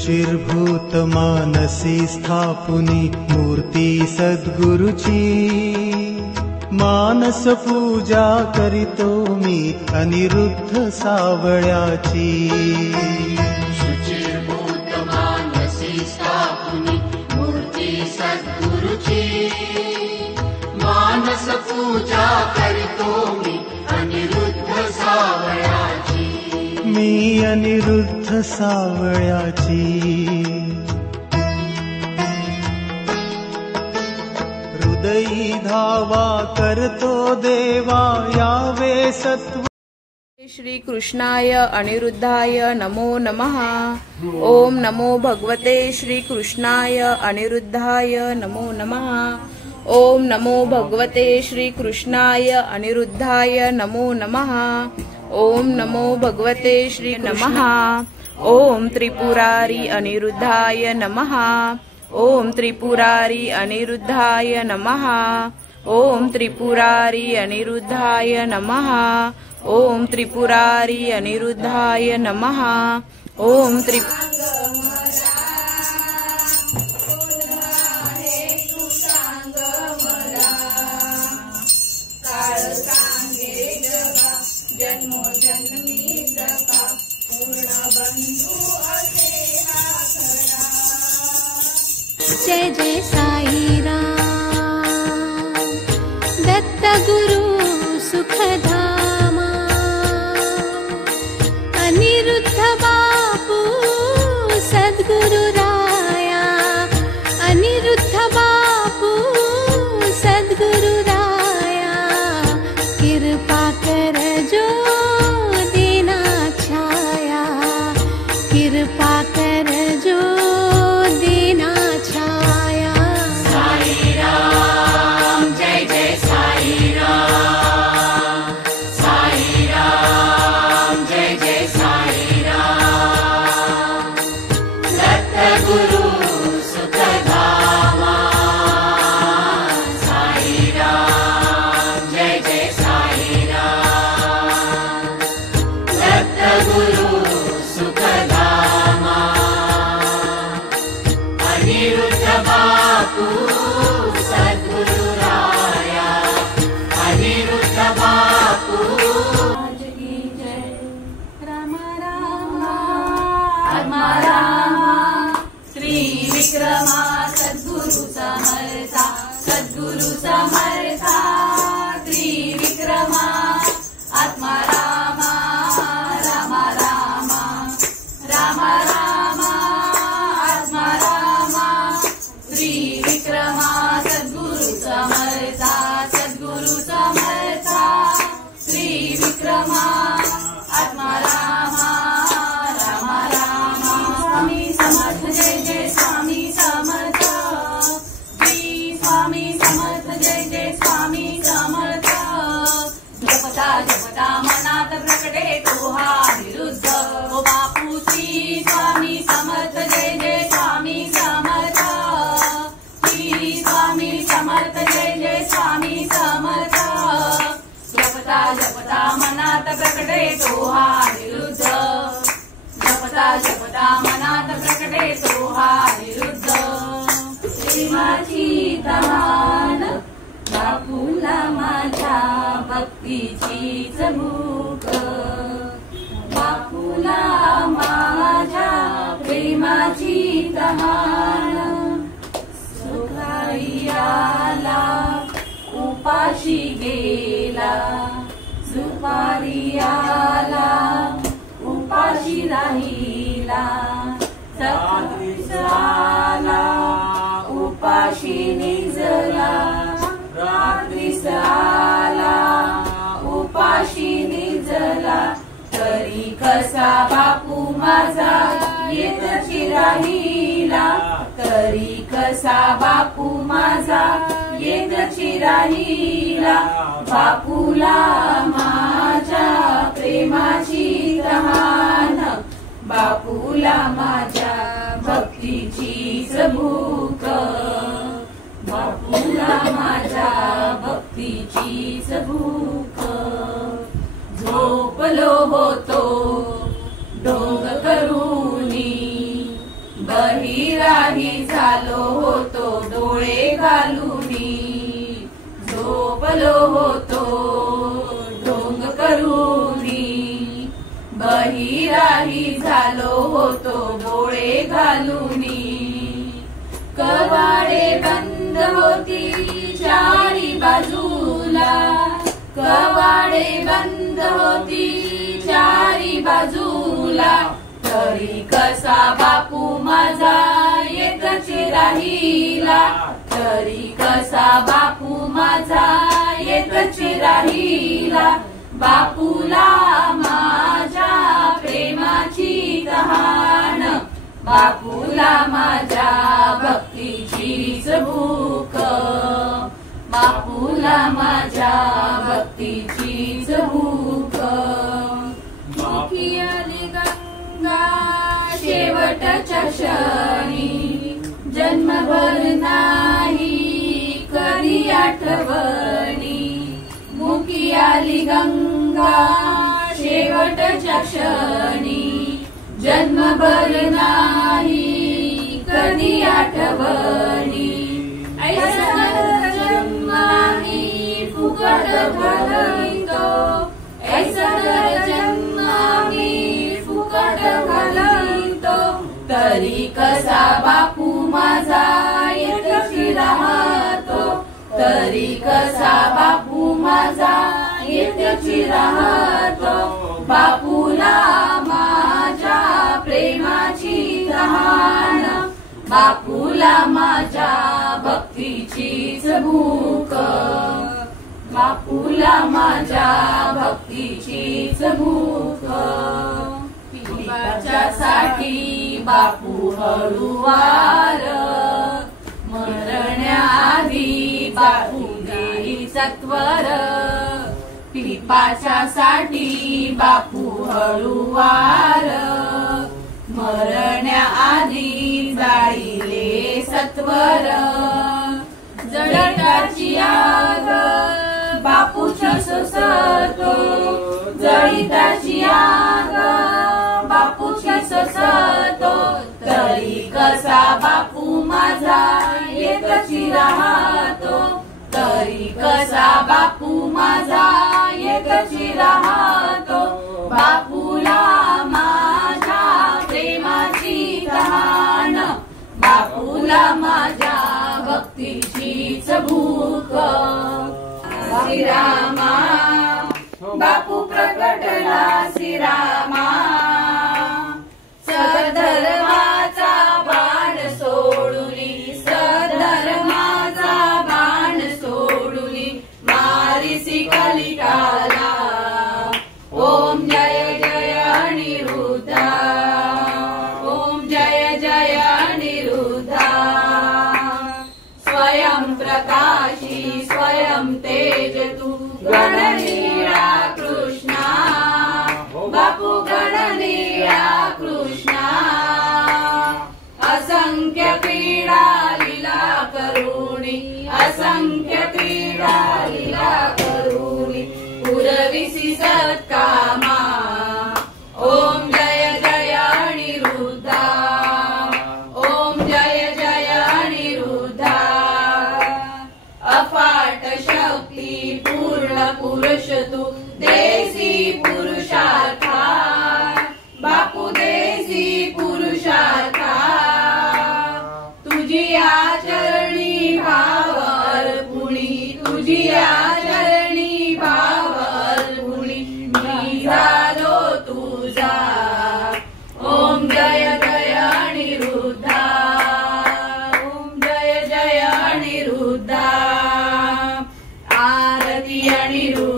शुचिर्भूत मानसी स्थापुनी मूर्ती सद्गुरुची मानस पूजा करीतो मी अनिरुद्ध सावळ्याची शुचिर्भूत मानसी स्थापुनी मूर्ती सद्गुरुची मानस पूजा करीतो मी अनिरुद्ध सावळ्याची मी अनिरुद्ध सावळ्याची हृदयी धावा करतो देवा यावे सत्व श्री कृष्णाय अनिरुद्धाय नमो नमः। ओम नमो भगवते श्री कृष्णाय अनिरुद्धाय नमो नमः। ओम नमो भगवते श्री कृष्णाय अनिरुद्धाय नमो नमः। ओम नमो भगवते श्री नमः। ओम त्रिपुरारी अनिरुद्धाय नमः। ओम त्रिपुरारी अनिरुद्धाय नमः। ओम त्रिपुरारी अनिरुद्धाय नमः। ओम त्रिपुरारी अनिरुद्धाय नमः। ओम जय जय साई राम दत्त गुरु सुखधामा अनिरुद्ध बापू सद्गुरु राया अनिरुद्ध बापू सद्गुरु राया कृपा कर जो दीना छाया कृपा कर जो विक्रमा सद्गुरु समर्था सद्गुरु समर्था त्रिविक्रमा आत्मा रामा रामा रामा रामा रामा आत्मा रामा त्रिविक्रमा सद्गुरु समर्था सद्गुरु समर्था त्रिविक्रमा आत्मा रामा रामा रामा स्वामी समर्थ जय जय स्वामी समर्थ श्री स्वामी समर्थ जय जय स्वामी समर्थ जपता जपता मनात प्रकटे तो हा विरुद्ध ओ बापू श्री स्वामी समर्थ जय जय स्वामी समर्थ श्री स्वामी समर्थ जय जय स्वामी समर्थ जपता जपता मनात प्रकटे तो हा विरुद्ध जपता जपता मनात प्रकटे तो हा विरुद्ध प्रेमाची तहान बापूला माझ्या भक्तीचीच भूक बापूला माझ्या प्रेमाची तहान सुखाई आला उपाशी गेला सुपारी आला उपाशी राहिला सकाळीच आला उपाशी निजला रात्रीच आला उपाशी निजला तरी कसा बापू माझा येतची राहिला तरी कसा बापू माझा येतची राहिला बापूला माझ्या प्रेमाची तहान बापूला माझ्या भक्तीचीच भूक बापूला माझ्या भक्तीचीच भूक झोपलो होतो डोंग करूनी आलो होतो ढोंग करूनी, बहिराही झालो होतो डोळे घालूनी. कवाडे बंद होती चारी बाजूला, कवाडे बंद होती चारी बाजूला. तरी कसा बापू माझा येतच राहिला, तरी कसा बापू माझा येतच राहिला. बापूला माझ्या प्रेमाची तहान, बापूला माझ्या भक्तीचीच भूक, बापूला माझ्या भक्तीचीच भूक. मुखी आली गंगा शेवटच्या क्षणी, जन्मभर नाही कधी आठवणी. मुखी आली गंगा शेवटच्या क्षणी, जन्मभर नाही कधी आठवणी. ऐसा जन्म आम्ही फुकट घालवितो, ऐसा जन्म आम्ही फुकट घालवितो. तरी कसा बापू माझा येतच राहतो, तरी कसा बापू माझा येतच राहतो. बापूला माझ्या प्रेमाची तहान, बापूला माझ्या भक्तीचीच भूक, बापूला माझ्या भक्तीचीच भूक. पिपाच्यासाठी बापू हळूवार, मरण्याआधी बापू देई सत्वर. पिपाच्यासाठी बापू हळूवार, मरण्याआधी जाळीले सत्वर. जळीताची आग बापूची सोसतो, जळीताची आग बापूची सोसतो. तरी कसा बापू माझा येतच राहतो, तरी कसा बापू माझा येतच राहतो. बापूला माझ्या प्रेमाची तहान, बापूला माझ्या भक्तीचीच भूक. श्रीरामा बापू प्रकटला श्रीरामा, सधर्माचा बाण सोडुली, सधर्माचा बाण सोडुली. मारिसी कलिकाला ओम जय जय अनिरुद्धा, ओम जय जय अनिरुद्धा. स्वयं प्रकाशी स्वयं तेज तू गणनीळा कृष्णा, बापू गणनीळा कृष्णा. असंख्य क्रीडा लीला करुणी, असंख्य क्रीडा लीला करुणी. पुरविसी सत्कामा ओम जय जय अनिरुद्धा, ओम जय जय अनिरुद्धा. अफाट शक्ती पूर्ण पुरुष तू देसी पुरुषार्था, बापू देसी पुरुषार्था. तुझी आचरणी भाव अर्पुणी, तुझी आचरणी भाव अर्पुणी. मी झालो तुझा ओम जय जय अनिरुद्धा, ओम जय जय अनिरुद्धा. आरती अनिरुद्धा.